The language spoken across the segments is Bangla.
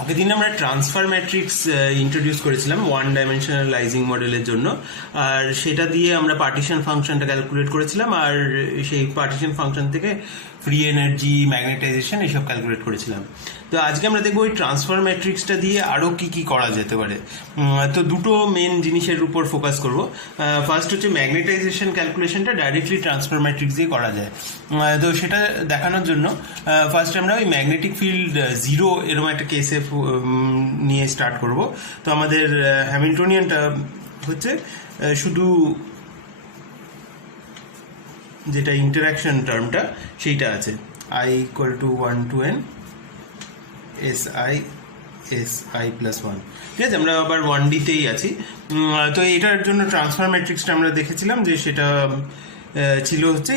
আগের দিন আমরা ট্রান্সফার ম্যাট্রিক্স ইন্ট্রোডিউস করেছিলাম ওয়ান ডাইমেনশনাল আইজিং মডেলের জন্য, আর সেটা দিয়ে আমরা পার্টিশন ফাংশনটা ক্যালকুলেট করেছিলাম, আর সেই পার্টিশন ফাংশন থেকে ফ্রি এনার্জি, ম্যাগনেটাইজেশন এসব ক্যালকুলেট করেছিলাম। তো আজকে আমরা দেখবো ওই ট্রান্সফার ম্যাট্রিক্সটা দিয়ে আরও কী কী করা যেতে পারে। তো দুটো মেন জিনিসের উপর ফোকাস করব। ফার্স্ট হচ্ছে ম্যাগনেটাইজেশন ক্যালকুলেশনটা ডাইরেক্টলি ট্রান্সফার ম্যাট্রিক্স দিয়ে করা যায়। তো সেটা দেখানোর জন্য ফার্স্ট আমরা ওই ম্যাগনেটিক ফিল্ড জিরো এরকম একটা কেসে নিয়ে স্টার্ট করব। তো আমাদের হ্যামিল্টনিয়ানটা হচ্ছে শুধু যেটা ইন্টারাকশন টার্মটা সেইটা আছে, I equal to 1 to n SI plus 1। ঠিক আছে, আমরা আবার 1D-তেই আছি। তো এটার জন্য ট্রান্সফার ম্যাট্রিক্সটা আমরা দেখেছিলাম যে সেটা ছিল হচ্ছে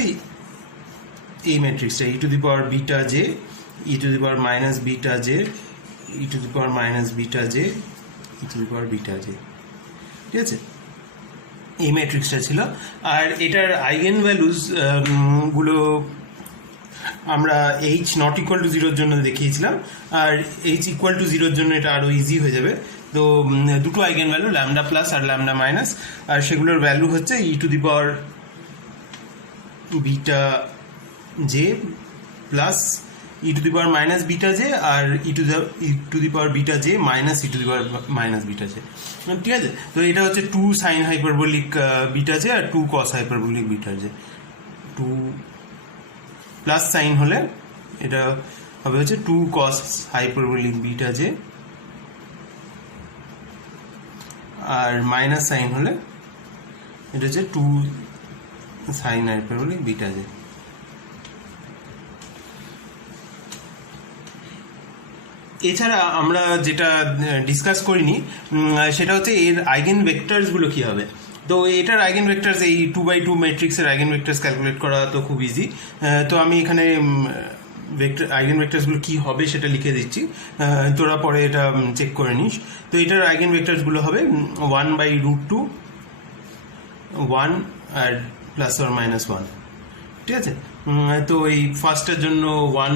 এই ম্যাট্রিক্সটা e two the power beta J, e two the power minus beta J, e two the power minus beta J, e two the power beta J. ঠিক আছে, এই ম্যাট্রিক্সটা ছিল। আর এটার আইগেন ভ্যালুজ গুলো আমরা h নট ইকুয়াল টু জিরোর জন্য দেখিয়েছিলাম, আর h ইকুয়াল টু জিরোর জন্য এটা আরও ইজি হয়ে যাবে। তো দুটো আইগেন ভ্যালু ল্যামডা প্লাস আর ল্যামডা মাইনাস, আর সেগুলোর ভ্যালু হচ্ছে e to the power beta J plus e to the power minus beta J, আর e to the power beta J minus e to the power minus beta J. ঠিক আছে, তো এটা হচ্ছে 2 সাইন হাইপারবোলিক বিটা জে আর 2 cos hyperbolic beta J. 2 plus sine হলে এটা হবে হচ্ছে 2 কস হাইপারবোলিক বিটা জে, আর মাইনাস সাইন হলে এটা হচ্ছে 2 সাইন হাইপারবোলিক বিটা জে। এছাড়া আমরা যেটা ডিসকাস করিনি সেটা হচ্ছে এর আইগেন ভেক্টরসগুলো কী হবে। তো এটার আইগেন ভেক্টরস, এই 2x2 ম্যাট্রিক্সের আইগেন ভেক্টরস ক্যালকুলেট করা তো খুব ইজি। তো আমি এখানে আইগেন ভেক্টরসগুলো কী হবে সেটা লিখে দিচ্ছি, তোরা পরে এটা চেক করে নিস। তো এটার আইগেন ভেক্টরসগুলো হবে 1/√2, 1 আর প্লাস অর মাইনাস 1। ঠিক আছে, তো এই ফার্স্টের জন্য 1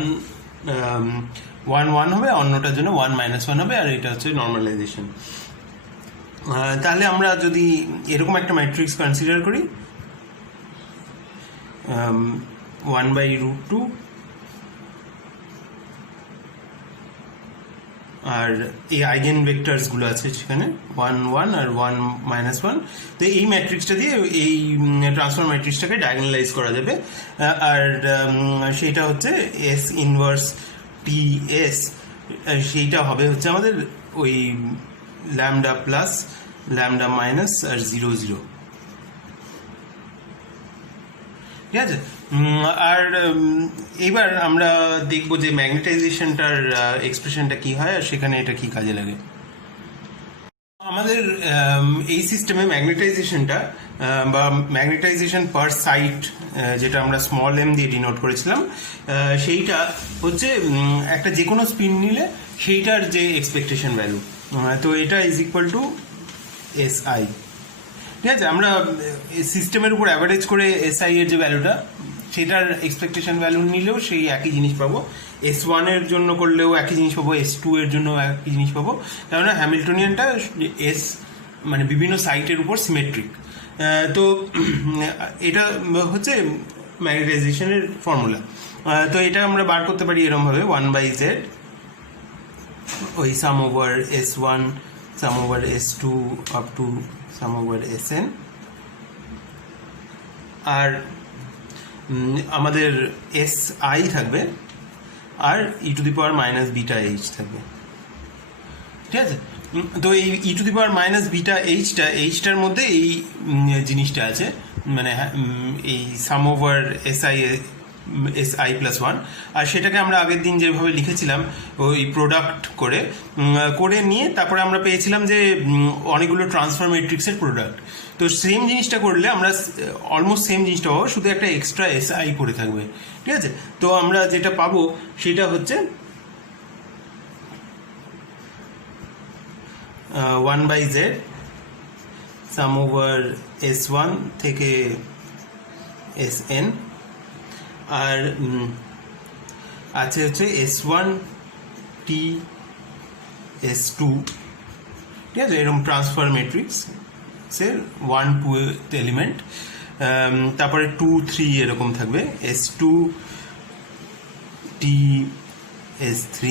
1 হবে, অন্যটার জন্য 1 - 1 হবে, আর এটা হচ্ছে নর্মালাইজেশন। তাহলে আমরা যদি এরকম একটা ম্যাট্রিক্স কনসিডার করি, 1/√2 আর এই আইগেন ভেক্টরসগুলো আছে সেখানে 1 1 আর 1 - 1। তো এই ম্যাট্রিক্সটা দিয়ে এই ট্রান্সফার ম্যাট্রিক্সটাকে ডায়াগোনালাইজ করা যাবে, আর সেইটা হচ্ছে S ইনভার্স TS, সেইটা হবে হচ্ছে আমাদের ওই ল্যামডা প্লাস ল্যামডা মাইনাস আর 0 0। ঠিক আছে, আর এবার আমরা দেখব যে ম্যাগনেটাইজেশনটার এক্সপ্রেশনটা কি হয় আর সেখানে এটা কি কাজে লাগে। আমাদের এই সিস্টেমে ম্যাগনেটাইজেশনটা বা ম্যাগনেটাইজেশন পার সাইট, যেটা আমরা স্মল m দিয়ে ডিনোট করেছিলাম, সেইটা হচ্ছে একটা যে কোনো স্পিন নিলে সেইটার যে এক্সপেকটেশন ভ্যালু, তো এটা ইজ ইকুয়াল টু SI। ঠিক আছে, আমরা সিস্টেমের উপর অ্যাভারেজ করে SI এর যে ভ্যালুটা সেটার এক্সপেকটেশন ভ্যালু নিলেও সেই একই জিনিস পাবো, S1 এর জন্য করলেও একই জিনিস পাবো, S2 এর জন্য একই জিনিস পাবো, কেননা হ্যামিল্টনিয়ানটা S মানে বিভিন্ন সাইটের উপর সিমেট্রিক। তো এটা হচ্ছে ম্যাগনেটাইজেশনের ফর্মুলা। তো এটা আমরা বার করতে পারি এরকমভাবে 1/z ওই sum over S1 sum over S2 up to sum over Sn, আর আমাদের SI থাকবে আর e to the power minus beta H থাকবে। ঠিক আছে, তো এই e to the power minus beta এইচটার মধ্যে এই জিনিসটা আছে, মানে এই সাম ওভার SI প্লাস 1, আর সেটাকে আমরা আগের দিন যেভাবে লিখেছিলাম ওই প্রোডাক্ট করে নিয়ে তারপরে আমরা পেয়েছিলাম যে অনেকগুলো ট্রান্সফার ম্যাট্রিক্সের প্রোডাক্ট। তো সেম জিনিসটা করলে আমরা অলমোস্ট সেম জিনিসটা পাবো, শুধু একটা এক্সট্রা SI পড়ে থাকবে। ঠিক আছে, তো আমরা যেটা পাবো সেটা হচ্ছে 1/z সাম ওভার S1 থেকে Sn, আর আছে হচ্ছে S1 T S2, ঠিক আছে, এরকম ট্রান্সফার ম্যাট্রিক্স সে 1 2 এলিমেন্ট, তারপরে 2 3 এরকম থাকবে S2 T S3,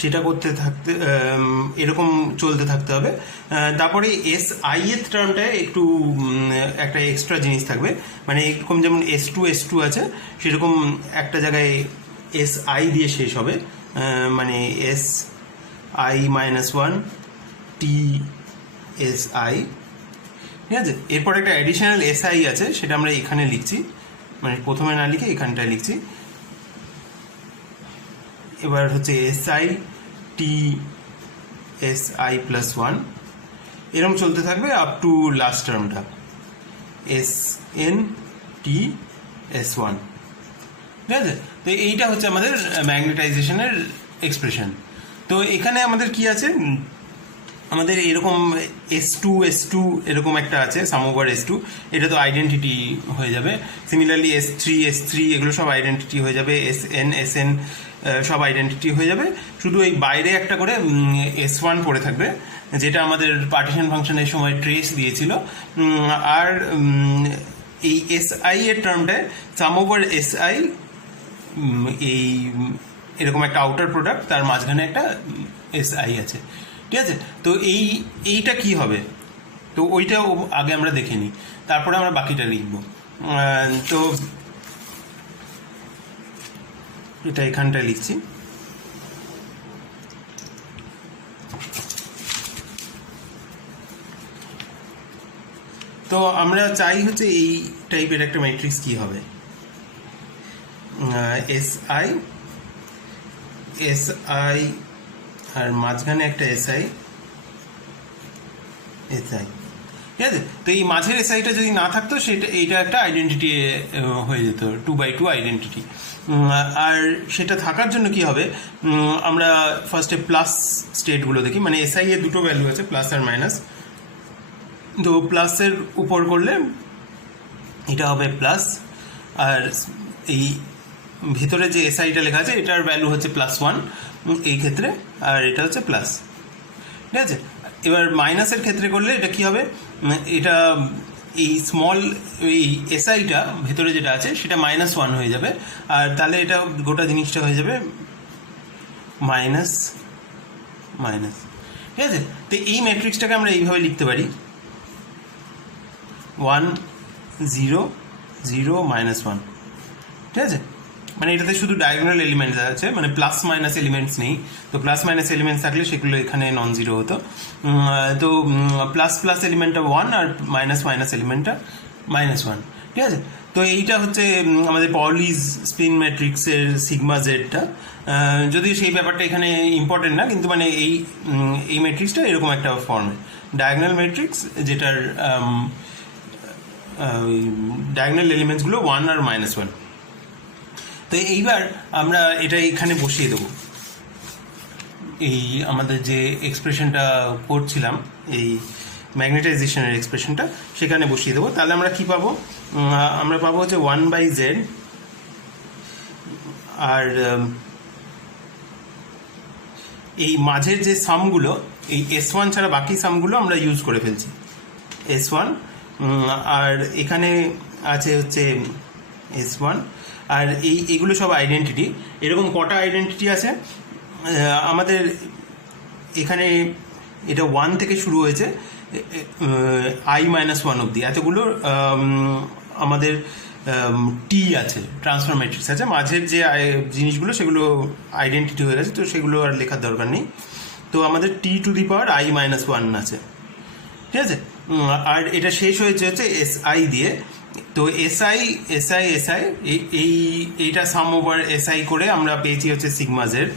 সেটা করতে থাকতে এরকম চলতে থাকতে হবে। তারপরে SI এর টার্মটায় একটু একটা এক্সট্রা জিনিস থাকবে, মানে এরকম যেমন S2 আছে সেরকম একটা জায়গায় SI দিয়ে শেষ হবে, মানে SI-1 TSI, ঠিক আছে। এরপর একটা অ্যাডিশনাল SI আছে, সেটা আমরা এখানে লিখছি, মানে প্রথমে না লিখে এখানটায় লিখছি। এবার হচ্ছে SI TSI +1, এরকম চলতে থাকবে আপ টু লাস্ট টার্মটা SN TS1, ঠিক আছে। তো এইটা হচ্ছে আমাদের ম্যাগনেটাইজেশনের এক্সপ্রেশন। তো এখানে আমাদের কি আছে, আমাদের এরকম S2 এরকম একটা আছে, সাম ওভার S2, এটা তো আইডেন্টিটি হয়ে যাবে। সিমিলারলি S3 এগুলো সব আইডেন্টিটি হয়ে যাবে, SN সব আইডেন্টিটি হয়ে যাবে। শুধু এই বাইরে একটা করে S1 পড়ে থাকবে, যেটা আমাদের পার্টিশন ফাংশনের সময় ট্রেস দিয়েছিল। আর এই SI এর টার্মটায় সাম ওভার SI, এই এরকম একটা আউটার প্রোডাক্ট, তার মাঝখানে একটা SI আছে, ঠিক আছে। তো এইটা কি হবে, তো ওইটাও আগে আমরা দেখে নিই, তারপরে আমরা বাকিটা লিখব। তো এটা এখানটায় লিখছি। তো আমরা চাই হচ্ছে এই টাইপের একটা ম্যাট্রিক্স কি হবে, SI আর মাঝখানে একটা SI, ঠিক আছে। তো এই মাঝের SIটা যদি না থাকতো, এইটা একটা আইডেন্টিটি হয়ে যেত, 2x2 আইডেন্টিটি। আর সেটা থাকার জন্য কি হবে, আমরা ফার্স্টে প্লাস স্টেটগুলো দেখি, মানে SI এর দুটো ভ্যালু আছে, প্লাস আর মাইনাস। তো প্লাসের উপর করলে এটা হবে প্লাস, আর এই ভেতরে যে SIটা লেখা আছে এটার ভ্যালু হচ্ছে +1 এই ক্ষেত্রে, আর এটা হচ্ছে প্লাস, ঠিক আছে। এবার মাইনাসের ক্ষেত্রে করলে এটা কি হবে, এটা এই স্মল এই SIটা ভেতরে যেটা আছে সেটা -1 হয়ে যাবে, আর তাহলে এটা গোটা জিনিসটা হয়ে যাবে মাইনাস, ঠিক আছে। তো এই ম্যাট্রিক্সটাকে আমরা এইভাবে লিখতে পারি 1 0 0 -1, ঠিক আছে। মানে এটাতে শুধু ডায়াগোনাল এলিমেন্টস আছে, মানে প্লাস মাইনাস এলিমেন্টস নেই। তো প্লাস মাইনাস এলিমেন্টস থাকলে সেগুলো এখানে নন জিরো হতো। তো প্লাস এলিমেন্টটা 1 আর মাইনাস এলিমেন্টটা -1, ঠিক আছে। তো এইটা হচ্ছে আমাদের পলিজ স্পিন ম্যাট্রিক্সের সিগমা জেডটা, যদিও সেই ব্যাপারটা এখানে ইম্পর্টেন্ট না, কিন্তু মানে এই ম্যাট্রিক্সটা এরকম একটা ফর্মে ডায়াগোনাল ম্যাট্রিক্স, যেটার ডায়াগোনাল এলিমেন্টসগুলো 1 আর -1। তো এইবার আমরা এটা এখানে বসিয়ে দেবো, এই আমাদের যে এক্সপ্রেশনটা করছিলাম, এই ম্যাগনেটাইজেশনের এক্সপ্রেশনটা সেখানে বসিয়ে দেবো। তাহলে আমরা কি পাবো, আমরা পাবো হচ্ছে 1/z, আর এই মাঝের যে সামগুলো, এই S1 ছাড়া বাকি সামগুলো আমরা ইউজ করে ফেলছি, S1, আর এখানে আছে হচ্ছে S1, আর এইগুলো সব আইডেন্টিটি। এরকম কটা আইডেন্টিটি আছে আমাদের এখানে, এটা 1 থেকে শুরু হয়েছে I-1 অবধি, এতগুলো আমাদের টি আছে, ট্রান্সফার ম্যাট্রিক্স আছে। মাঝের যে জিনিসগুলো সেগুলো আইডেন্টিটি হয়ে গেছে, তো সেগুলো আর লেখার দরকার নেই। তো আমাদের T⁻I-1 আছে, ঠিক আছে। আর এটা শেষ হয়েছে হচ্ছে SI দিয়ে। তো SI এইটা সাম ওভার SI করে আমরা পেয়েছি হচ্ছে সিগমা জেড।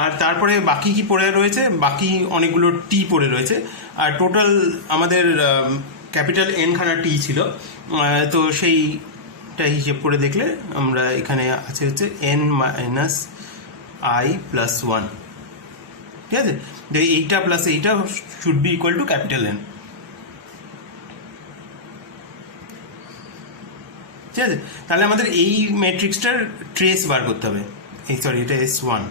আর তারপরে বাকি কি পড়ে রয়েছে, বাকি অনেকগুলো টি পড়ে রয়েছে, আর টোটাল আমাদের ক্যাপিটাল N খানা টি ছিল। তো সেইটা হিসেব করে দেখলে আমরা এখানে আছে হচ্ছে N-I+1, ঠিক আছে। এইটা প্লাস এইটা should be equal to capital N। ঠিক আছে? তাহলে আমাদের এই ম্যাট্রিক্সটার ট্রেস বার করতে হবে। এটা S1,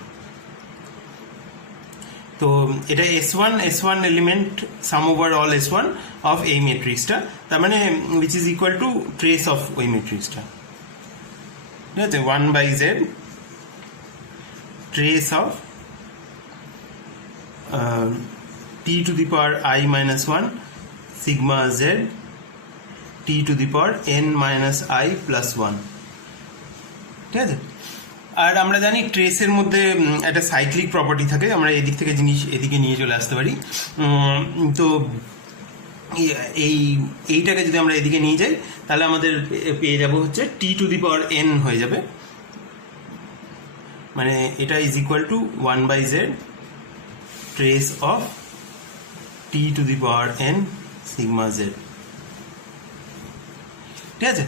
তো এটা S1 element some over all S1 of এই ম্যাট্রিক্সটা, তার মানে which is equal to trace of ওই ম্যাট্রিক্সটা। ঠিক আছে, 1/z trace of t to the power I minus 1 sigma z t to the power n minus I plus 1। ঠিক আছে, আর আমরা জানি ট্রেসের মধ্যে একটা সাইক্লিক প্রপার্টি থাকে, আমরা এদিক থেকে জিনিস এদিকে নিয়ে চলে আসতে পারি। তো এইটাকে যদি আমরা এদিকে নিয়ে যাই তাহলে আমাদের পেয়ে যাব হচ্ছে টি টু দি পাওয়ার এন হয়ে যাবে, মানে এটা is equal two 1/z trace of T to the power N sigma Z. ঠিক আছে,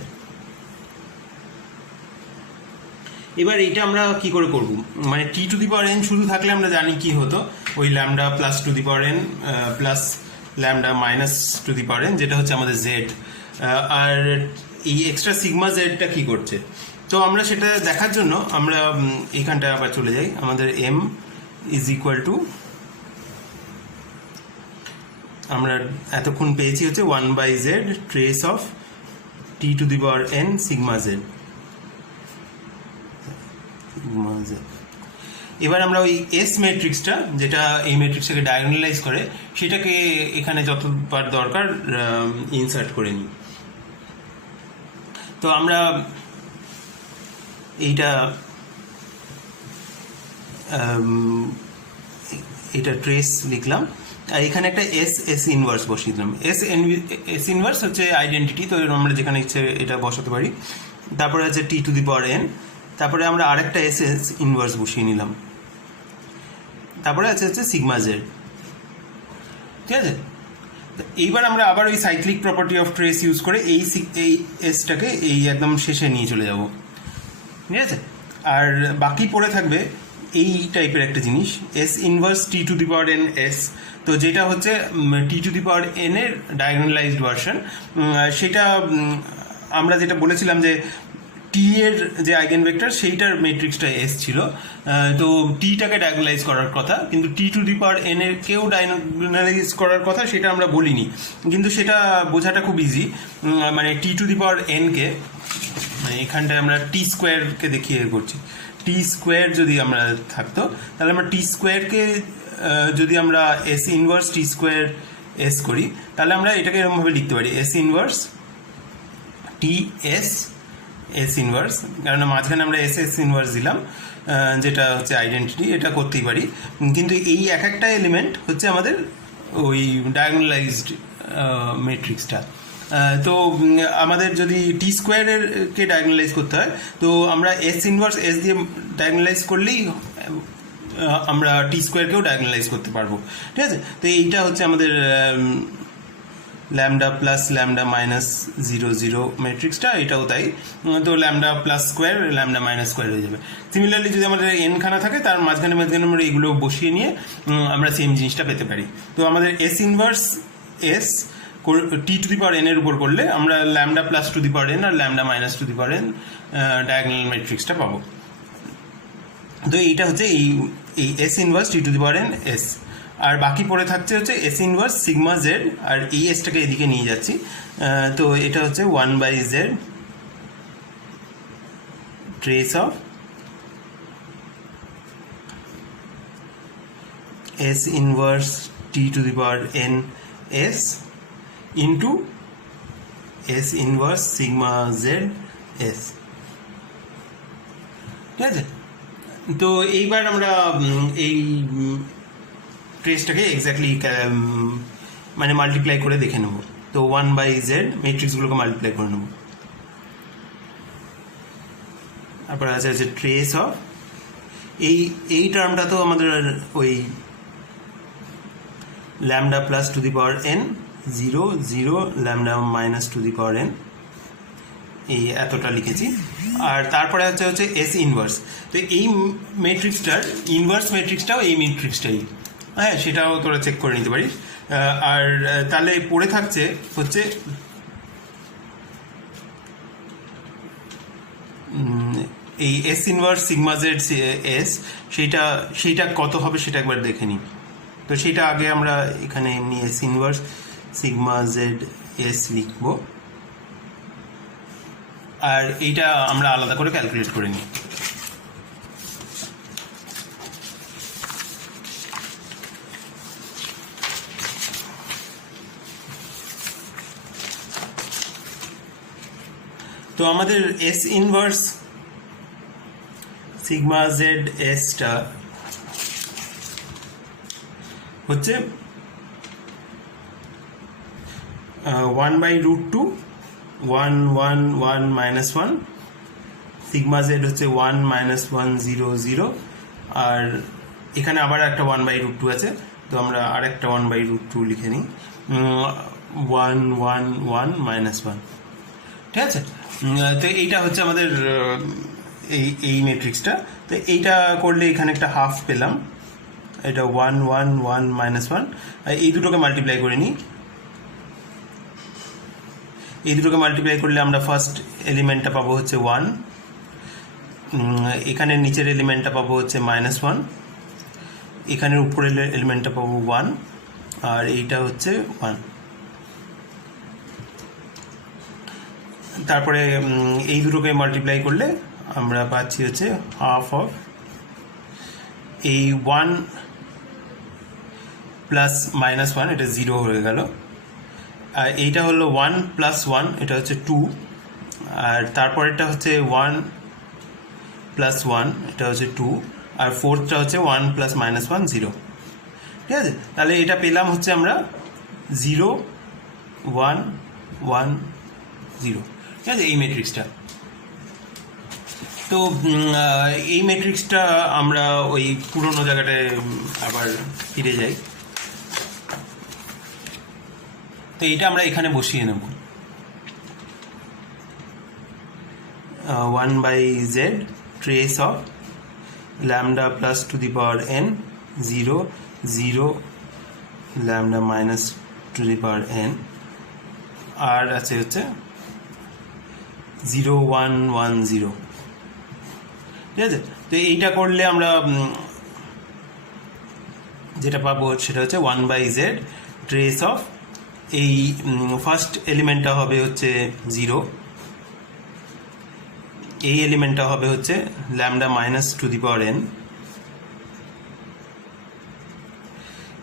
এবার এটা আমরা কি করে করব, মানে টি টু দি পাওয়ার এন শুধু থাকলে আমরা জানি কি হতো, ওই lambda plus to the power N plus lambda minus to the power N, যেটা হচ্ছে আমাদের জেড, আর এই এক্সট্রা সিগমা জেডটা কি করছে। তো আমরা সেটা দেখার জন্য আমরা এইখানটা আবার চলে যাই, আমাদের এম ইজ ইকুয়াল টু, আমরা এতক্ষণ পেয়েছি হচ্ছে 1/z trace of T to the power N sigma Z. এবার আমরা ওই এস ম্যাট্রিক্সটা, যেটা এই ম্যাট্রিক্সটাকে ডায়াগোনালাইজ করে, সেটাকে এখানে যতবার দরকার ইনসার্ট করে নিই। তো আমরা এইটা ট্রেস লিখলাম, আর এখানে একটা এস ইনভার্স বসিয়ে দিলাম। এস ইনভার্স হচ্ছে আইডেন্টিটি, তো আমরা যেখানে ইচ্ছে এটা বসাতে পারি। তারপরে আছে টি টু দি পাওয়ার এন, তারপরে আমরা আরেকটা এস ইনভার্স বসিয়ে নিলাম, তারপরে আছে হচ্ছে সিগমা জেড। ঠিক আছে, এইবার আমরা আবার ওই cyclic property of trace use করে এই এসটাকে এই একদম শেষে নিয়ে চলে যাব। ঠিক আছে, আর বাকি পড়ে থাকবে এই টাইপের একটা জিনিস, S inverse T to the power N S, তো যেটা হচ্ছে টি টু দি পাওয়ার এন এর ডায়াগোনালাইজড ভার্সন। সেটা আমরা যেটা বলেছিলাম যে টি এর যে আইগেন ভেক্টর সেইটার ম্যাট্রিক্সটা এস ছিল, তো টিটাকে ডায়াগোনালাইজ করার কথা, কিন্তু টি টু দি পাওয়ার এন এর কেউ ডায়াগোনালাইজ করার কথা সেটা আমরা বলিনি, কিন্তু সেটা বোঝাটা খুব ইজি। মানে টি to the power N K, মানে এখানটায় আমরা টি স্কোয়ারকে দেখিয়ে করছি, টি স্কোয়ার যদি আমরা থাকতো তাহলে আমরা টি স্কোয়ারকে যদি আমরা এস ইনভার্স টি স্কোয়ার এস করি, তাহলে আমরা এটাকে এরকমভাবে লিখতে পারি, S inverse T S inverse, কারণ মাঝখানে আমরা এস ইনভার্স দিলাম, যেটা হচ্ছে আইডেন্টিটি, এটা করতেই পারি। কিন্তু এই এক একটা এলিমেন্ট হচ্ছে আমাদের ওই ডায়াগোনালাইজড ম্যাট্রিক্সটা। তো আমাদের যদি টি স্কোয়ারের কে ডায়াগোনালাইজ করতে হয়, তো আমরা এস ইনভার্স এস দিয়ে ডায়াগোনালাইজ করলেই আমরা টি স্কোয়ারকেও ডায়াগোনালাইজ করতে পারবো। ঠিক আছে, তো এইটা হচ্ছে আমাদের ল্যামডা প্লাস ল্যামডা মাইনাস 0 ম্যাট্রিক্সটা, এটাও তাই। তো lambda plus square lambda minus square হয়ে যাবে। সিমিলারলি যদি আমাদের এন খানা থাকে, তার মাঝখানে আমরা এগুলো বসিয়ে নিয়ে আমরা সেম জিনিসটা পেতে পারি। তো আমাদের S inverse S T to the power N এর উপর করলে আমরা lambda plus to the power N আর lambda minus to the power N diagonal ম্যাট্রিক্সটা পাবো। তো এইটা হচ্ছে এই S inverse T to the power N S, আর বাকি পড়ে থাকছে হচ্ছে এস ইনভার্স সিগমা জেড, আর এই এসটাকে এদিকে নিয়ে যাচ্ছি। তো এটা হচ্ছে 1/z trace of S inverse T to the power N S into S inverse sigma Z S. ঠিক আছে, তো এইবার আমরা এই ট্রেসটাকে এক্স্যাক্টলি মানে মাল্টিপ্লাই করে দেখে নেব। তো 1/z ম্যাট্রিক্সগুলোকে মাল্টিপ্লাই করে নেব, তারপরে আছে ট্রেস অফ এই টার্মটা, তো আমাদের ওই lambda plus to the power N 0 lambda minus to the power N, এই এতটা লিখেছি। আর তারপরে হচ্ছে এস ইনভার্স, তো এই ম্যাট্রিক্সটার ইনভার্স ম্যাট্রিক্সটাও এই ম্যাট্রিক্সটাই, হ্যাঁ সেটাও তোরা চেক করে নিতে পারিস। আর তাহলে পড়ে থাকছে হচ্ছে এই S inverse sigma Z S সেইটা কত হবে সেটা একবার দেখে নিই। তো সেটা আগে আমরা এখানে এমনি S inverse sigma Z S লিখবো, আর এইটা আমরা আলাদা করে ক্যালকুলেট করে নিই। তো আমাদের এস ইনভার্স সিগমা জেড এসটা হচ্ছে 1/√2 1 1 1 -1, সিগমা জেড হচ্ছে 1 -1 0 0, আর এখানে আবার একটা 1/√2 আছে, তো আমরা আর একটা 1/√2 লিখে নিই, 1 1 1 -1। ঠিক আছে, তো এইটা হচ্ছে আমাদের এই ম্যাট্রিক্সটা। তো এইটা করলে এখানে একটা হাফ পেলাম, এটা 1 1 1 -1, এই দুটোকে মাল্টিপ্লাই করে নিই। এই দুটোকে মাল্টিপ্লাই করলে আমরা ফার্স্ট এলিমেন্টটা পাবো হচ্ছে 1, এখানে নিচের এলিমেন্টটা পাবো হচ্ছে -1, এখানের উপরের এলিমেন্টটা পাবো 1, আর এইটা হচ্ছে 1। তারপরে এই দুটোকে মাল্টিপ্লাই করলে আমরা পাচ্ছি হচ্ছে হাফ অফ এই 1 প্লাস -1, এটা 0 হয়ে গেল, আর এইটা হলো 1 প্লাস 1, এটা হচ্ছে 2, আর তারপরেরটা হচ্ছে 1 প্লাস 1, এটা হচ্ছে 2, আর ফোর্থটা হচ্ছে 1 প্লাস -1 0। ঠিক আছে, তাহলে এটা পেলাম হচ্ছে আমরা 0 1 1 0। ঠিক আছে, এই ম্যাট্রিক্সটা। তো এই ম্যাট্রিক্সটা আমরা ওই পুরোনো জায়গাটায় আবার ফিরে যাই। তো এইটা আমরা এখানে বসিয়ে নেব, 1/z trace of lambda plus to the power n 0 0 lambda minus to the power n, আর আছে হচ্ছে 0 1 1 0। ঠিক আছে, তো এইটা করলে আমরা যেটা পাবো সেটা হচ্ছে 1/z ট্রেস অফ এই ফার্স্ট এলিমেন্টটা হবে হচ্ছে 0, এই এলিমেন্টটা হবে হচ্ছে lambda minus to the power n,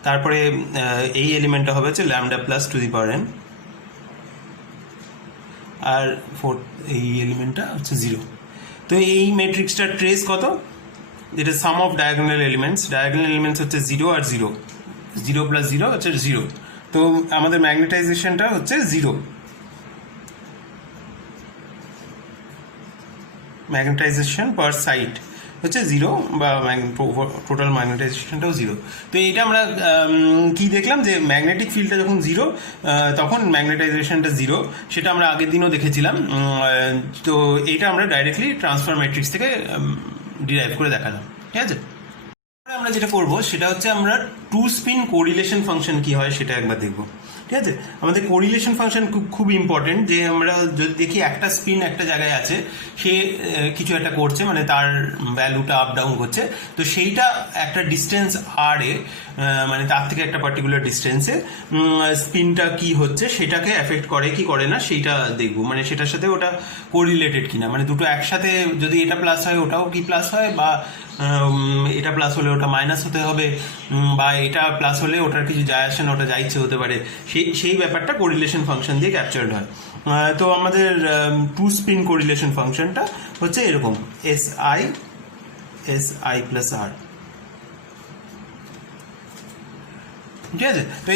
তারপরে এই এলিমেন্টটা হবে হচ্ছে lambda plus to the power n, আর এই এলিমেন্টটা হচ্ছে 0। তো এই ম্যাট্রিক্সটার ট্রেস কত? যেটা সাম অফ ডায়াগোনাল এলিমেন্টস হচ্ছে 0 আর 0, 0 প্লাস 0 হচ্ছে 0। তো আমাদের ম্যাগনেটাইজেশনটা হচ্ছে 0, ম্যাগনেটাইজেশন পার সাইট হচ্ছে 0, বা টোটাল ম্যাগনেটাইজেশনটাও 0। তো এইটা আমরা কি দেখলাম যে ম্যাগনেটিক ফিল্ডটা যখন 0 তখন ম্যাগনেটাইজেশনটা 0, সেটা আমরা আগের দিনও দেখেছিলাম। তো এইটা আমরা ডাইরেক্টলি ট্রান্সফার ম্যাট্রিক্স থেকে ডিরাইভ করে দেখালাম। ঠিক আছে, আমরা যেটা করবো সেটা হচ্ছে আমরা টু স্পিন কোরিলেশন ফাংশন কি হয় সেটা একবার দেখবো। ঠিক আছে, আমাদের কোরিলেশন ফাংশন খুব ইম্পর্টেন্ট, যে আমরা যদি দেখি একটা স্পিন একটা জায়গায় আছে, সে কিছু একটা করছে, মানে তার ভ্যালুটা আপ ডাউন করছে, তো সেইটা একটা ডিস্টেন্স আর এ, মানে তার থেকে একটা পার্টিকুলার ডিস্টেন্সে স্পিনটা কি হচ্ছে সেটাকে এফেক্ট করে কি করে না সেইটা দেখবো, মানে সেটার সাথে ওটা কোরিলেটেড কিনা, মানে দুটো একসাথে যদি এটা প্লাস হয় ওটাও কি প্লাস হয়, বা এটা প্লাস হলে ওটা মাইনাস হতে হবে, বা এটা প্লাস হলে ওটার কিছু যায় আসে না, ওটা যা ইচ্ছে হতে পারে, সেই ব্যাপারটা কোরিলেশন ফাংশন দিয়ে ক্যাপচার্ড হয়। তো আমাদের টু স্পিন কোরিলেশন ফাংশনটা হচ্ছে এরকম, SI প্লাস R। ঠিক আছে, তো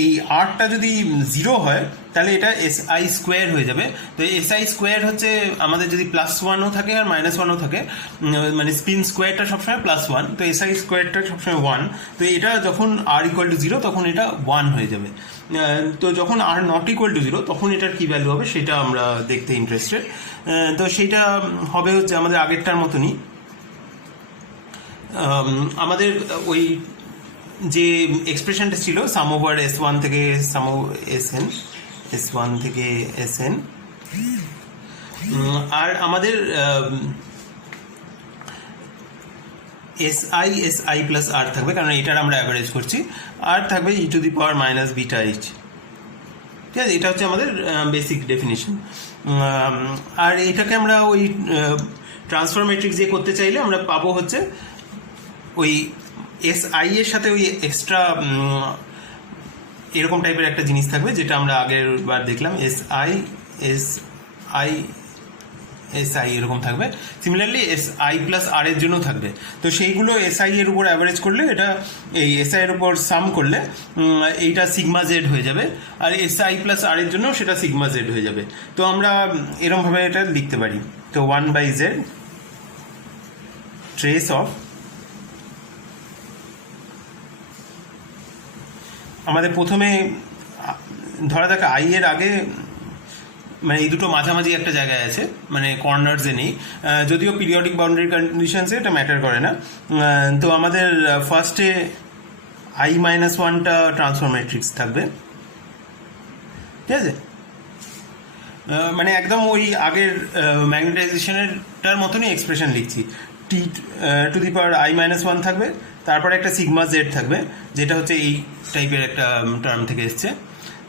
এই আরটা যদি 0 হয় তাহলে এটা SI স্কোয়ার হয়ে যাবে। তো SI স্কোয়ার হচ্ছে আমাদের যদি +1ও থাকে আর -1ও থাকে, মানে স্পিন স্কোয়ারটা সবসময় +1, তো SI স্কোয়ারটা সবসময় 1। তো এটা যখন R = 0 তখন এটা 1 হয়ে যাবে। তো যখন R ≠ 0 তখন এটার কি ভ্যালু হবে সেটা আমরা দেখতে ইন্টারেস্টেড। তো সেইটা হবে হচ্ছে আমাদের আগেরটার মতনই, আমাদের ওই যে এক্সপ্রেশনটা ছিল সাম ওভার S1 থেকে SN, S1 থেকে SN, আর আমাদের SI প্লাস আর থাকবে, কারণ এটার আমরা অ্যাভারেজ করছি। আর থাকবে e⁻ βh। ঠিক আছে, এটা হচ্ছে আমাদের বেসিক ডেফিনিশন। আর এটাকে আমরা ওই ট্রান্সফার ম্যাট্রিক্স দিয়ে করতে চাইলে আমরা পাবো হচ্ছে ওই SI এর সাথে ওই এক্সট্রা এরকম টাইপের একটা জিনিস থাকবে, যেটা আমরা আগের বার দেখলাম, SI এরকম থাকবে। সিমিলারলি SI প্লাস আর এর জন্য থাকবে। তো সেইগুলো SI এর উপর অ্যাভারেজ করলে, এটা এই SI এর উপর সাম করলে এইটা সিগমা জেড হয়ে যাবে, আর SI প্লাস আর এর জন্য সেটা সিগমা জেড হয়ে যাবে। তো আমরা এরকমভাবে এটা লিখতে পারি। তো 1/z ট্রেস অফ, আমাদের প্রথমে ধরা যাক আই এর আগে, মানে এই দুটো মাঝামাঝি একটা জায়গায় আছে, মানে কর্নার্সে নেই, যদিও পিরিয়ডিক বাউন্ডারি কন্ডিশনসে এটা ম্যাটার করে না। তো আমাদের ফার্স্টে I-1টা ট্রান্সফার ম্যাট্রিক্স থাকবে। ঠিক আছে, মানে একদম ওই আগের ম্যাগনেটাইজেশনেরটার মতনই এক্সপ্রেশন লিখছি। T⁻I-1 থাকবে, তারপরে একটা সিগমা জেড থাকবে, যেটা হচ্ছে এই টাইপের একটা টার্ম থেকে এসছে।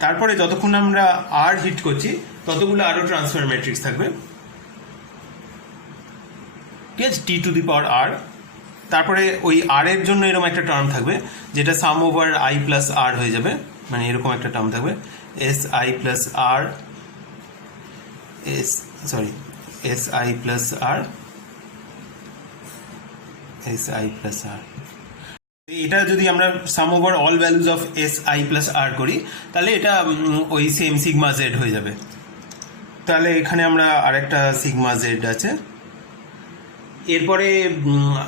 তারপরে যতক্ষণ আমরা আর হিট করছি ততগুলো আরও ট্রান্সফার ম্যাট্রিক্স থাকবে। ঠিক আছে, T⁻R। তারপরে ওই আর এর জন্য এরকম একটা টার্ম থাকবে, যেটা sum over I plus R হয়ে যাবে, মানে এরকম একটা টার্ম থাকবে, SI plus R, SI plus R, SI plus R. এটা যদি আমরা sum over all values of SI plus R করি, তাহলে এটা ওই সেম সিগমা জেড হয়ে যাবে। তাহলে এখানে আমরা আরেকটা সিগমা জেড আছে। এরপরে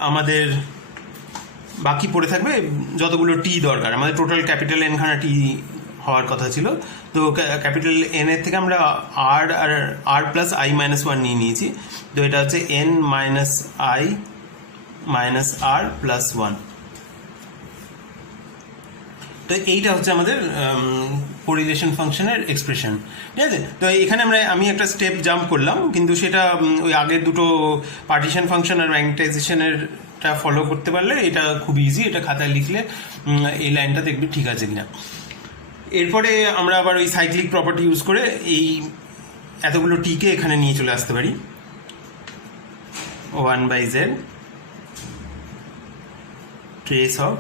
আমাদের বাকি পড়ে থাকবে যতগুলো টি দরকার। আমাদের টোটাল ক্যাপিটাল এন খানা টি হওয়ার কথা ছিল। তো ক্যাপিটাল এন এর থেকে আমরা আর প্লাস I-1 নিয়ে নিয়েছি। তো এটা হচ্ছে N minus I minus R plus 1। তো এইটা হচ্ছে আমাদের কোরিলেশন ফাংশনের এক্সপ্রেশন। ঠিক আছে, তো এখানে আমি একটা স্টেপ জাম্প করলাম, কিন্তু সেটা ওই আগের দুটো পার্টিশন ফাংশন আর ম্যাগনেটাইজেশনেরটা ফলো করতে পারলে এটা খুব ইজি। এটা খাতায় লিখলে এই লাইনটা দেখবি ঠিক আছে কিনা। এরপরে আমরা আবার ওই সাইক্লিক প্রপার্টি ইউজ করে এই এতগুলো টিকে এখানে নিয়ে চলে আসতে পারি। 1/z ট্রেস অফ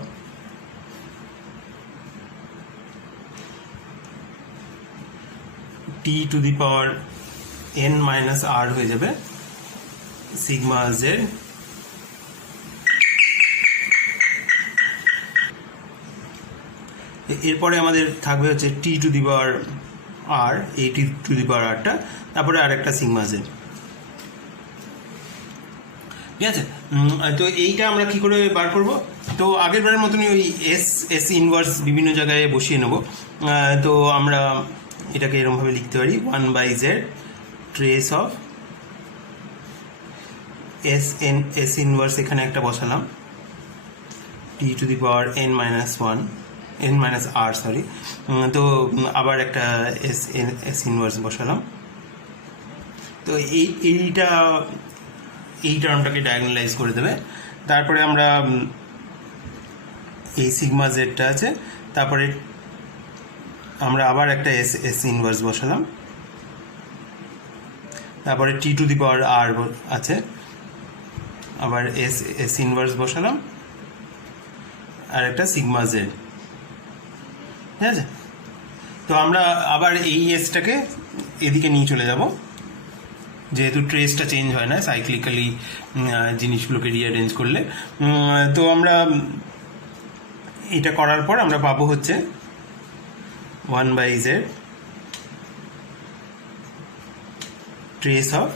T⁻n−r হয়ে যাবে সিগমা জেড। এরপরে আমাদের থাকবে হচ্ছে T⁻r, এই T⁻rটা, তারপরে আরেকটা সিগমা জেড। ঠিক আছে, তো এইটা আমরা কি করে বার করব? তো আগের বারের মতনই ওই এস ইনভার্স বিভিন্ন জায়গায় বসিয়ে নেব। তো আমরা এটাকে এরকমভাবে লিখতে পারি 1/z trace of S inverse, এখানে একটা বসালাম T⁻n−1 সরি। তো আবার একটা এস ইনভার্স বসালাম। তো এই টার্মটাকে ডায়াগোনালাইজ করে দেবে। তারপরে আমরা এই সিগমা জেডটা আছে, তারপরে আমরা আবার একটা এস ইনভার্স বসালাম, তারপরে T⁻r আছে, আবার এস ইনভার্স বসালাম, আর একটা সিগমা জেড। ঠিক আছে, তো আমরা আবার এই এসটাকে এদিকে নিয়ে চলে যাব, যেহেতু ট্রেসটা চেঞ্জ হয় না সাইক্লিক্যালি জিনিসগুলোকে রিঅ্যারেঞ্জ করলে। তো আমরা এটা করার পর আমরা পাবো হচ্ছে 1/z ট্রেস অফ,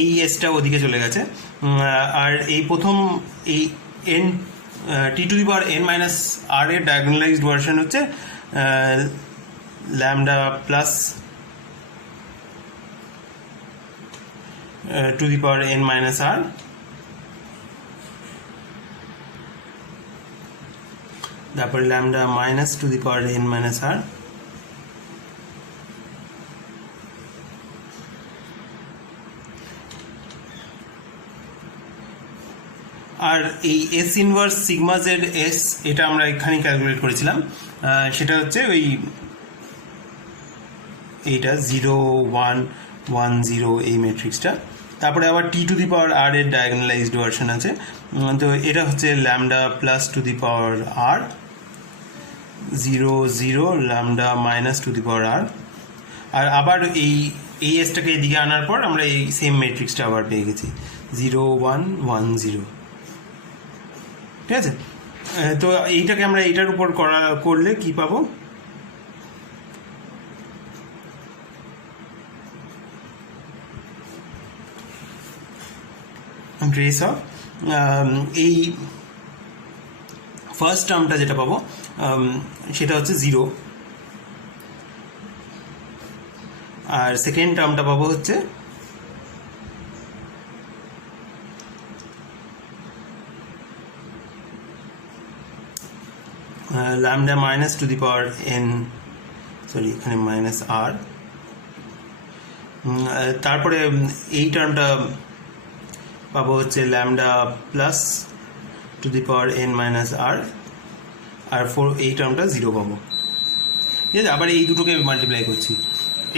এই এসটা ওদিকে চলে গেছে। আর এই প্রথম এই T⁻n−r এর ডায়াগোনালাইজড ভার্সন হচ্ছে ল্যামডা প্লাস T⁻n−r, তারপর ল্যামডা মাইনাস T⁻n−r, আর এই S inverse sigma Z S এটা আমরা এখানে ক্যালকুলেট করেছিলাম, সেটা হচ্ছে ওই এইটা 0 1 1 0 এই ম্যাট্রিক্সটা। তারপরে আবার টি টু দি পাওয়ার আর এর ডায়াগোনালাইজড ভার্সন আছে, তো এটা হচ্ছে lambda plus to the power R 0 0 lambda minus to the power R. আর আবার এই এসটাকে এদিকে আনার পর আমরা এই সেম ম্যাট্রিক্সটা আবার পেয়ে গেছি 0 1 1 0। ঠিক আছে, তো এইটাকে আমরা এইটার উপর করলে কি পাবো, ট্রেস অফ এই ফার্স্ট টার্মটা যেটা পাবো সেটা হচ্ছে 0, আর সেকেন্ড টার্মটা পাবো হচ্ছে lambda minus to the power N, sorry এখানে মাইনাস আর। তারপরে এই টার্মটা পাবো হচ্ছে lambda plus to the power N minus R, আর এই টার্মটা 0 পাবো। ঠিক আছে, আবার এই দুটোকে মাল্টিপ্লাই করছি,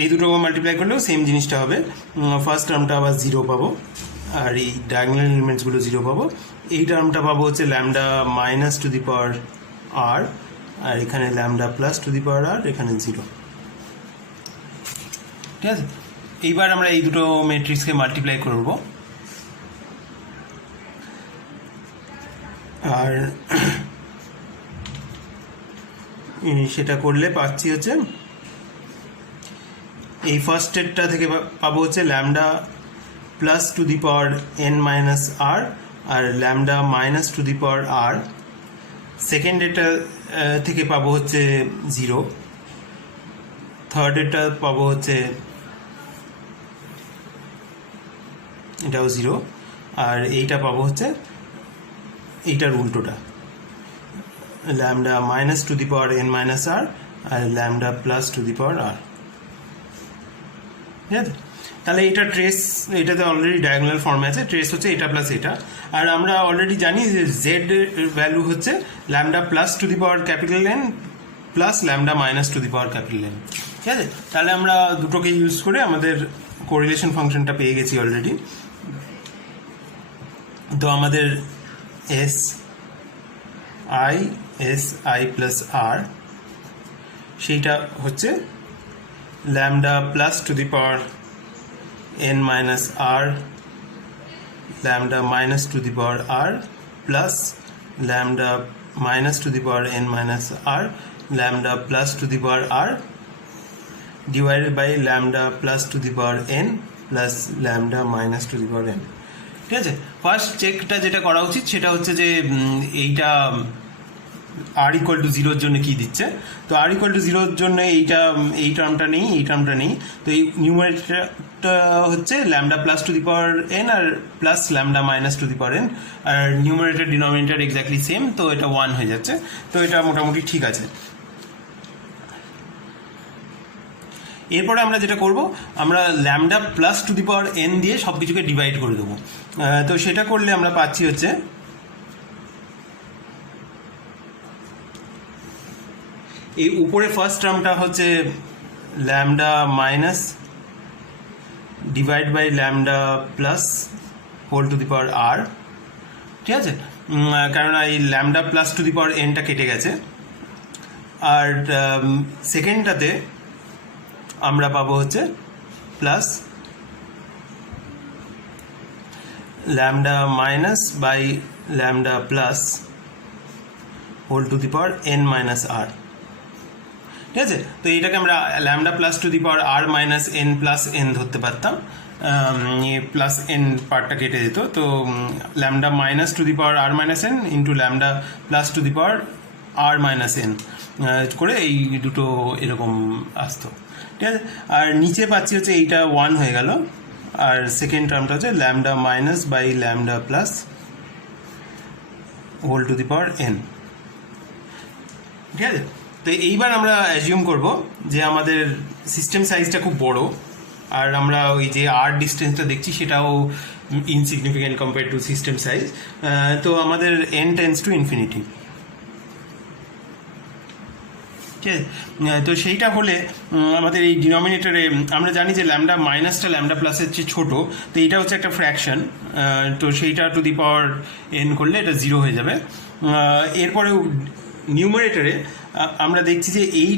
এই দুটোকে মাল্টিপ্লাই করলেও সেম জিনিসটা হবে। ফার্স্ট টার্মটা আবার 0 পাবো, আর এই ডায়াগোনাল এলিমেন্টসগুলো 0 পাবো। এই টার্মটা পাবো হচ্ছে lambda minus to the power R, আর এখানে lambda plus to the power আর, এখানে 0। ঠিক আছে, এইবার আমরা এই দুটো ম্যাট্রিক্সকে মাল্টিপ্লাই করব, আর সেটা করলে পাচ্ছি হচ্ছে এই ফার্স্ট স্টেটটা থেকে পাবো হচ্ছে lambda plus to the power N minus R, আর lambda minus to the power R. Second এটা থেকে পাবো হচ্ছে 0, থার্ড এটা পাবো হচ্ছে এটাও 0, আর এইটা পাবো হচ্ছে এইটার উল্টোটা, lambda minus to the power N minus R, আর lambda plus to the power R. ঠিক আছে, তাহলে এটা ট্রেস, এটাতে অলরেডি ডায়াগোনাল ফর্মে আছে, ট্রেস হচ্ছে এটা প্লাস এটা। আর আমরা অলরেডি জানি যে জেড ভ্যালু হচ্ছে lambda plus to the power capital N plus lambda minus to the power capital N. ঠিক আছে, তাহলে আমরা দুটোকে ইউজ করে আমাদের কোরিলেশন ফাংশনটা পেয়ে গেছি অলরেডি। তো আমাদের এস আই প্লাস আর সেইটা হচ্ছে lambda plus to the power N minus R, lambda minus to the power R, plus lambda minus to the power N minus R, lambda plus to the power R, divided by lambda plus to the power N plus lambda minus to the power N. ঠিক আছে, ফার্স্ট চেকটা যেটা করা উচিত সেটা হচ্ছে যে এইটা আর ইকুয়াল টু 0 জন্য কি দিচ্ছে। তো আর ইকুয়াল টু 0 জন্য এই টার্মটা নেই, এই টার্মটা নেই। তো এই নিউমারেটরটা হচ্ছে lambda plus to the power N আর plus lambda minus to the power N, আর নিউমারেটর ডিনোমিনেটর এক্স্যাক্টলি সেম, তো এটা 1 হয়ে যাচ্ছে। তো এটা মোটামুটি ঠিক আছে। এরপরে আমরা যেটা করব, আমরা lambda plus to the power N দিয়ে সব কিছুকে ডিভাইড করে দেবো। তো সেটা করলে আমরা পাচ্ছি হচ্ছে এই উপরে ফার্স্ট টার্মটা হচ্ছে lambda minus divide by lambda plus whole to the power R. ঠিক আছে, কারণ এই lambda plus to the power এনটা কেটে গেছে। আর সেকেন্ডটাতে আমরা পাবো হচ্ছে plus lambda minus by lambda plus whole to the power N minus R. ঠিক আছে, তো এইটাকে আমরা lambda plus to the power R minus N plus N ধরতে পারতাম, প্লাস এন পার্টটা কেটে যেত। তো lambda minus to the power R minus N into lambda plus to the power R minus N করে এই দুটো এরকম আসতো। ঠিক আছে, আর নিচে পাচ্ছি হচ্ছে এইটা 1 হয়ে গেল, আর সেকেন্ড টার্মটা হচ্ছে lambda minus by lambda plus whole to the power N. ঠিক আছে, তো এইবার আমরা অ্যাজিউম করব যে আমাদের সিস্টেম সাইজটা খুব বড়, আর আমরা ওই যে আর ডিস্টেন্সটা দেখছি সেটাও insignificant compare to system size. তো আমাদের n টেন্স টু ইনফিনিটি, ঠিক আছে। তো সেইটা হলে আমাদের এই ডিনোমিনেটরে আমরা জানি যে ল্যামডা মাইনাসটা ল্যামডা প্লাসের চেয়ে ছোটো, তো এইটা হচ্ছে একটা ফ্র্যাকশন, তো সেইটা টু দি পাওয়ার n করলে এটা 0 হয়ে যাবে। এরপরেও নিউমারেটরে আমরা দেখছি যে এই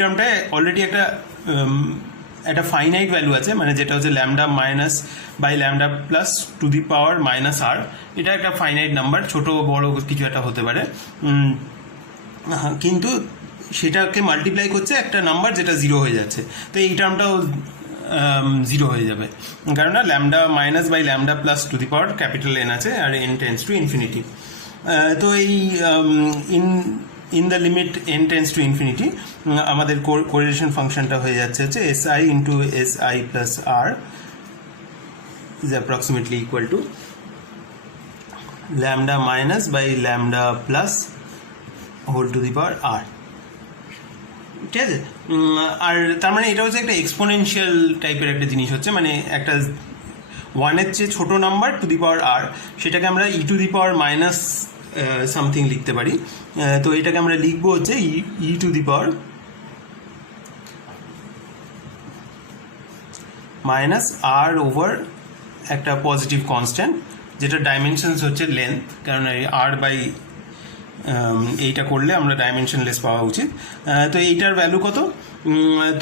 টার্মটায় অলরেডি একটা ফাইনাইট ভ্যালু আছে, মানে যেটা হচ্ছে lambda minus by lambda plus to the power minus R. এটা একটা ফাইনাইট নাম্বার, ছোট বড় কিছু একটা হতে পারে, কিন্তু সেটাকে মাল্টিপ্লাই করছে একটা নাম্বার যেটা 0 হয়ে যাচ্ছে। তো এই টার্মটাও 0 হয়ে যাবে, কারণ lambda minus by lambda plus to the power capital N আছে আর n টেন্স টু ইনফিনিটি। তো এই in the limit n tends to infinity আমাদের কোরিলেশন ফাংশনটা হয়ে যাচ্ছে হচ্ছে SI into SI plus R is approximately equal to lambda minus by lambda plus whole to the power R, ঠিক আছে। আর তার মানে এটা হচ্ছে একটা এক্সপোনেনশিয়াল টাইপের একটা জিনিস হচ্ছে, মানে একটা 1-এর চেয়ে ছোটো number to the power R, সেটাকে আমরা e to the power minus something লিখতে পারি। তো এটাকে আমরা লিখবো হচ্ছে e to the power minus R over একটা পজিটিভ কনস্ট্যান্ট, যেটা ডাইমেনশনস হচ্ছে লেন্থ, কারণ এই R বাই এইটা করলে আমরা ডাইমেনশনলেস পাওয়া উচিত। তো এইটার ভ্যালু কত?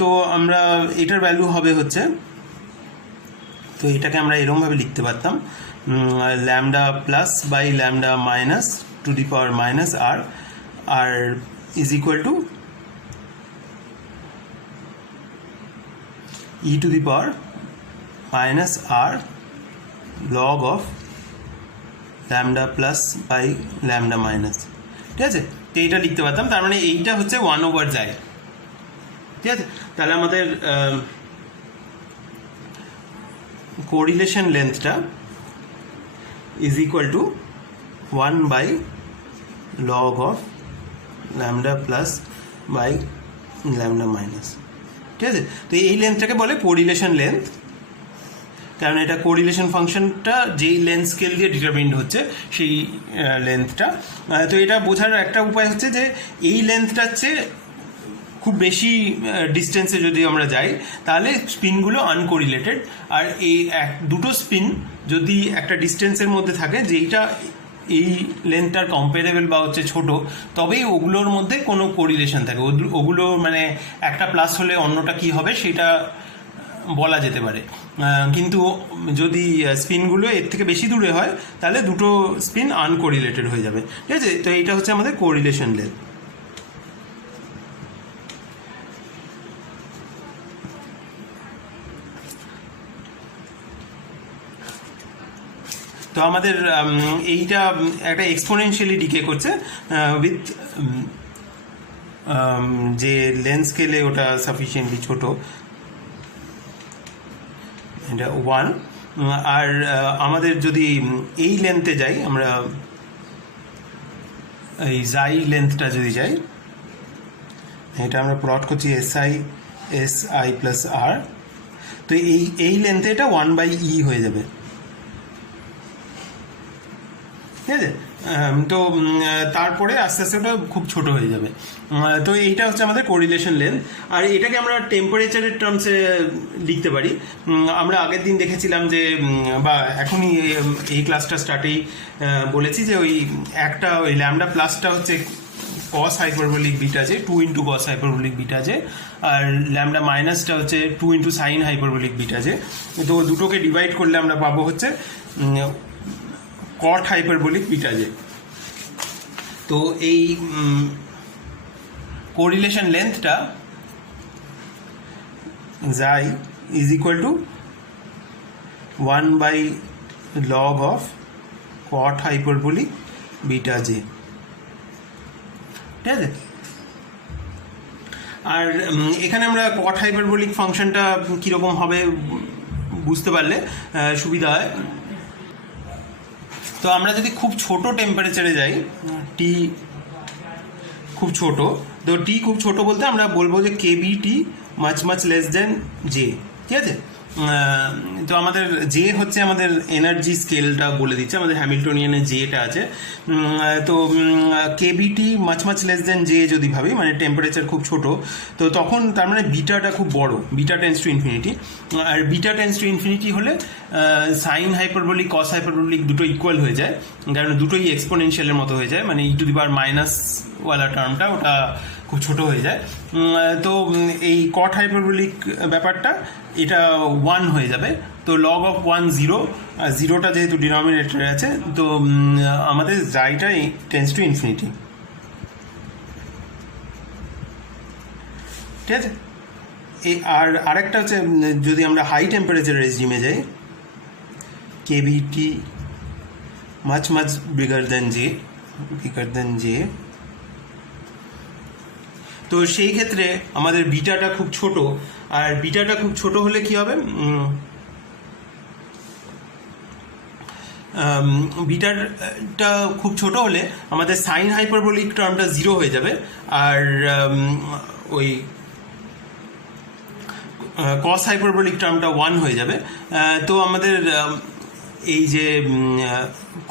তো আমরা এটার ভ্যালু হবে হচ্ছে, তো এটাকে আমরা এরকমভাবে লিখতে পারতাম lambda plus by lambda minus to the power minus R, আর is equal to e to the power minus R log of lambda plus by lambda minus, ঠিক আছে। তো এইটা লিখতে পারতাম, তার মানে এইটা হচ্ছে 1 ওভার যায়, ঠিক আছে। তাহলে আমাদের কোরিলেশন লেন্থটা is equal to 1 by log of lambda plus by lambda minus, ঠিক আছে। তো এই লেন্থটাকে বলে কোরিলেশন লেন্থ, কারণ এটা কোরিলেশন ফাংশনটা যেই লেন্থ স্কেল দিয়ে ডিটারমিন্ড হচ্ছে সেই লেন্থটা। তো এটা বোঝার একটা উপায় হচ্ছে যে এই লেন্থটার চেয়ে খুব বেশি ডিস্টেন্সে যদি আমরা যাই তাহলে স্পিনগুলো আনকোরিলেটেড, আর এই দুটো স্পিন যদি একটা ডিস্টেন্সের মধ্যে থাকে যেইটা এই লেন্থটার কম্পারেবল বা হচ্ছে ছোট, তবেই ওগুলোর মধ্যে কোনো কোরিলেশন থাকে। ওগুলো মানে একটা প্লাস হলে অন্যটা কি হবে সেটা বলা যেতে পারে, কিন্তু যদি স্পিনগুলো এর থেকে বেশি দূরে হয় তাহলে দুটো স্পিন আনকোরিলেটেড হয়ে যাবে, ঠিক আছে। তো এইটা হচ্ছে আমাদের কোরিলেশন লেন্থ। তো আমাদের এইটা একটা এক্সপোনেনশিয়ালি ডিকে করছে উইথ যে লেন্থ স্কেলে ওটা সাফিসিয়েন্টলি ছোট, এটা 1। আর আমাদের যদি এই লেন্থে যাই, আমরা এই জাই লেন্থটা যদি যাই, এটা আমরা প্লট করছি SI প্লাস R, তো এই লেন্থে এটা 1 বাই E হয়ে যাবে, ঠিক আছে। তো তারপরে আস্তে আস্তে ওটা খুব ছোট হয়ে যাবে। তো এইটা হচ্ছে আমাদের কোরিলেশন লেন্থ। আর এটাকে আমরা টেম্পারেচারের টার্মসে লিখতে পারি। আমরা আগের দিন দেখেছিলাম যে, বা এখনই এই ক্লাসটা স্টার্টেই বলেছি যে ওই ল্যামডা প্লাসটা হচ্ছে কস হাইপারবোলিক বিটা যে 2 ইন্টু কস হাইপারবোলিক বিটা যে, আর ল্যামডা মাইনাসটা হচ্ছে 2 ইন্টু সাইন হাইপারবোলিক বিটা যে। তো দুটোকে ডিভাইড করলে আমরা পাবো হচ্ছে কট হাইপারবোলিক বিটা যে। তো এই কোরিলেশন লেন্থটা xi is equal to 1 by log of cot hyperbolic beta J, ঠিক আছে। আর এখানে আমরা কট হাইপারবোলিক ফাংশনটা কীরকম হবে বুঝতে পারলে সুবিধা হয়। তো আমরা যদি খুব ছোট টেম্পারেচারে যাই, টি খুব ছোট, তো টি খুব ছোট বলতে আমরা বলবো যে কেবি টি মাচ লেস দেন জে, ঠিক আছে। তো আমাদের যে হচ্ছে আমাদের এনার্জি স্কেলটা বলে দিচ্ছে, আমাদের হ্যামিল্টনিয়ানের যেটা আছে। তো কেবিটি মাছ মাছ লেস দেন যে যদি ভাবি, মানে টেম্পারেচার খুব ছোট, তো তখন তার মানে বিটাটা খুব বড়, বিটা টেন্স টু ইনফিনিটি। আর বিটা টেন্স টু ইনফিনিটি হলে সাইন হাইপারবোলিক কস হাইপারবোলিক দুটো ইকুয়াল হয়ে যায়, কারণ দুটোই এক্সপোনেনশিয়ালের মতো হয়ে যায়, মানে ই টু দি পাওয়ার মাইনাস ওয়ালা টার্মটা ওটা খুব ছোট হয়ে যায়। তো এই কট হাইপারবোলিক ব্যাপারটা এটা 1 হয়ে যাবে। তো লগ অফ 1 0, আর জিরোটা যেহেতু ডিনোমিনেটরে আছে, তো আমাদের জাইটা টেন্স টু ইনফিনিটি। ঠিক আছে। আর আরেকটা হচ্ছে, যদি আমরা হাই টেম্পারেচার রেজিমে যাই, কেবিটি মাছ মাছ বিগার দেন জে, তো সেই ক্ষেত্রে আমাদের বিটাটা খুব ছোট, আর বিটাটা খুব ছোট হলে কি হবে, বিটাটা খুব ছোট হলে আমাদের সাইন হাইপারবোলিক টার্মটা 0 হয়ে যাবে, আর ওই কস হাইপারবোলিক টার্মটা 1 হয়ে যাবে। তো আমাদের এই যে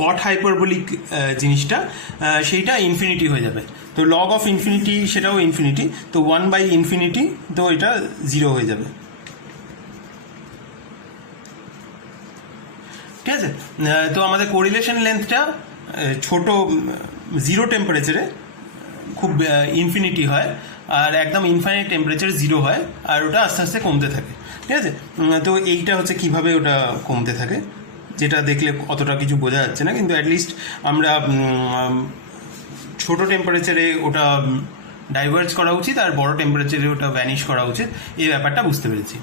কট হাইপারবোলিক জিনিসটা, সেইটা ইনফিনিটি হয়ে যাবে। তো লগ অফ ইনফিনিটি সেটাও ইনফিনিটি, তো 1/ইনফিনিটি, তো এটা 0 হয়ে যাবে। ঠিক আছে। তো আমাদের কোরিলেশন লেন্থটা ছোট, 0 টেম্পারেচারে খুব ইনফিনিটি হয়, আর একদম ইনফাইনাইট টেম্পারেচার 0 হয়, আর ওটা আস্তে আস্তে কমতে থাকে। ঠিক আছে। তো এইটা হচ্ছে কিভাবে ওটা কমতে থাকে, যেটা দেখলে অতটা কিছু বোঝা যাচ্ছে না, কিন্তু অ্যাটলিস্ট আমরা ছোট টেম্পারেচারে ওটা ডাইভার্জ করা উচিত, আর বড় টেম্পারেচারে ওটা ভ্যানিশ করা উচিত, এই ব্যাপারটা বুঝতে পেরেছি।